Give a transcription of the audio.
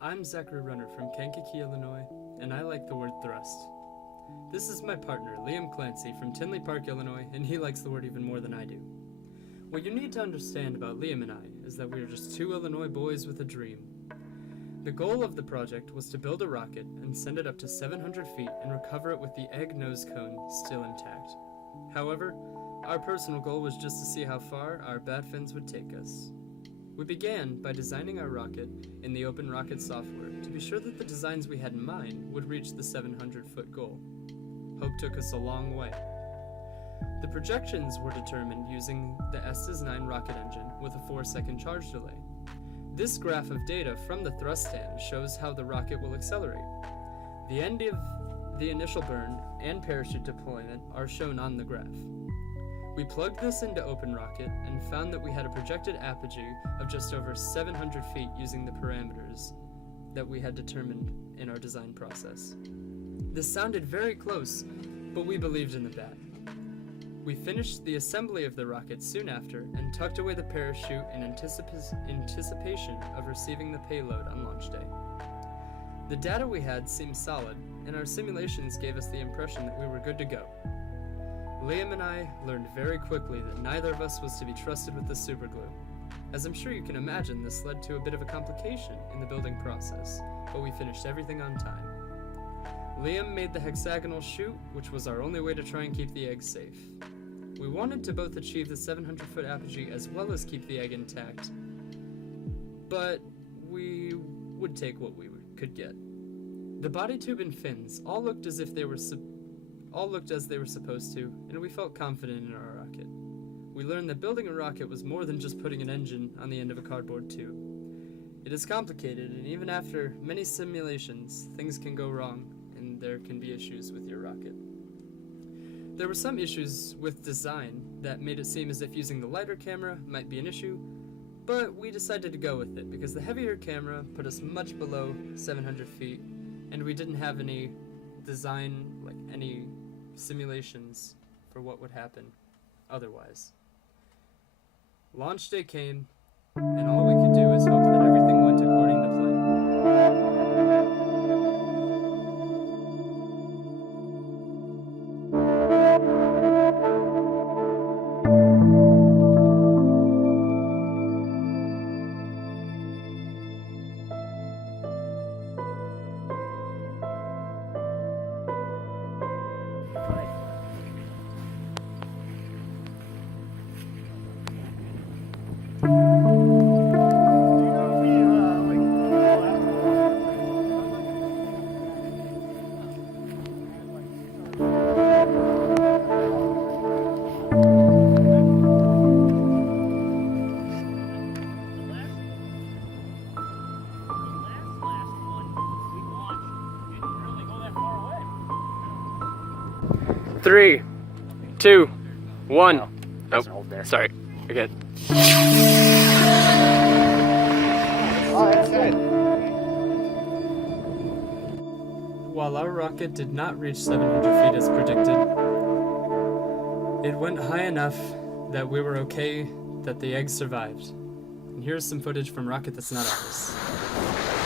I'm Zachary Runner from Kankakee, Illinois, and I like the word thrust. This is my partner, Liam Clancy from Tinley Park, Illinois, and he likes the word even more than I do. What you need to understand about Liam and I is that we are just two Illinois boys with a dream. The goal of the project was to build a rocket and send it up to 700 feet and recover it with the egg nose cone still intact. However, our personal goal was just to see how far our bat fins would take us. We began by designing our rocket in the Open Rocket software to be sure that the designs we had in mind would reach the 700-foot goal. Hope took us a long way. The projections were determined using the Estes 9 rocket engine with a 4-second charge delay. This graph of data from the thrust stand shows how the rocket will accelerate. The end of the initial burn and parachute deployment are shown on the graph. We plugged this into OpenRocket and found that we had a projected apogee of just over 700 feet using the parameters that we had determined in our design process. This sounded very close, but we believed in the bat. We finished the assembly of the rocket soon after and tucked away the parachute in anticipation of receiving the payload on launch day. The data we had seemed solid, and our simulations gave us the impression that we were good to go. Liam and I learned very quickly that neither of us was to be trusted with the superglue. As I'm sure you can imagine, this led to a bit of a complication in the building process, but we finished everything on time. Liam made the hexagonal chute, which was our only way to try and keep the egg safe. We wanted to both achieve the 700-foot apogee as well as keep the egg intact, but we would take what we could get. The body tube and fins all looked as if they were supposed to, and we felt confident in our rocket. We learned that building a rocket was more than just putting an engine on the end of a cardboard tube. It is complicated, and even after many simulations, things can go wrong, and there can be issues with your rocket. There were some issues with design that made it seem as if using the lighter camera might be an issue, but we decided to go with it because the heavier camera put us much below 700 feet, and we didn't have any any simulations for what would happen otherwise. Launch day came, and all we could do is hope that everything went according to plan. 3, 2, 1. No, doesn't hold there. Sorry. Okay. Oh, that's good. While our rocket did not reach 700 feet as predicted, it went high enough that we were okay that the egg survived. And here's some footage from rocket that's not ours.